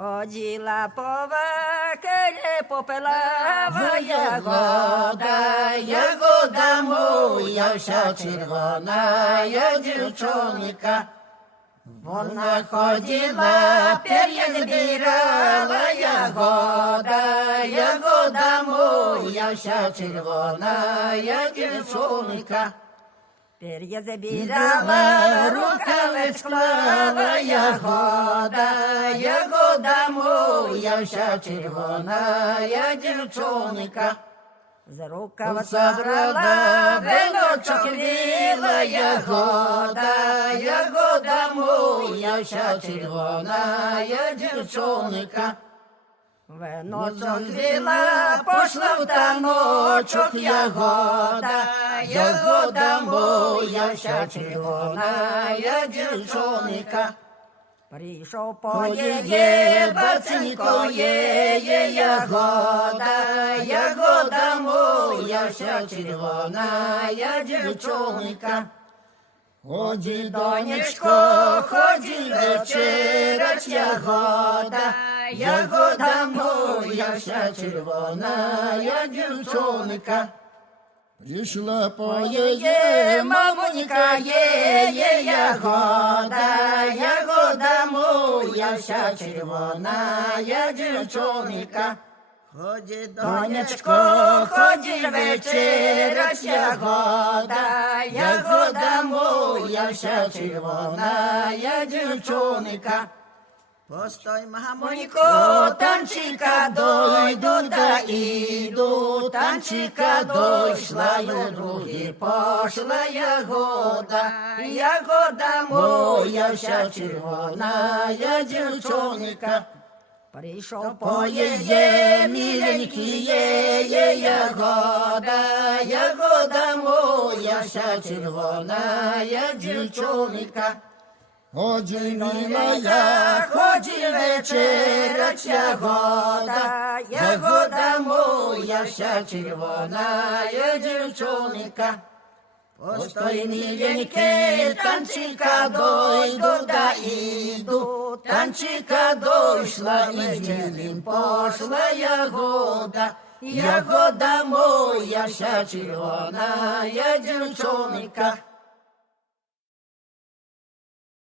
Ходила по вакелі, попила ягода, ягода моя вся червона, я дівчонка. Вона ходила, пер'я збирала ягода, ягода моя вся червона, я дівчонка. Пер'я Дала забирала, рукавець склала ягода, ягода моя вся червона, я дівчонка. з рукава забрала, веночок віла ягода, ягода моя вся червона, я дівчонка. Веночок Віла, пошла в таночок ягода, ягода моя вся червона, я дівчонка. Прийшов Поє поєє, баценько є, є ягода, ягода моя вся червона, я дівчонка. Ході, донечко, ході вечерять ягода, ягода моя вся червона, я дівчонка. Прийшла поє, мамонька, є, є ягода, ягода моя вся червона, я дівчонка. Ході, донечко, ході вечерять ягода, ягода моя вся червона, я дівчонка. Постой, мамонько, танчика дойду да іду, танчика дойшла, й у другий пошла ягода, ягода моя вся червона, я дівчонка. Прийшов Поє, міленький є, є ягода, ягода моя вся червона, я дівчонка. Ході, милая, ході вечерять ягода, ягода моя вся червона, я дівчонка. Постой, миленький, танчика дойду да іду, танчика дойшла, і з милим пошла ягода, ягода моя вся червона, я дівчонка.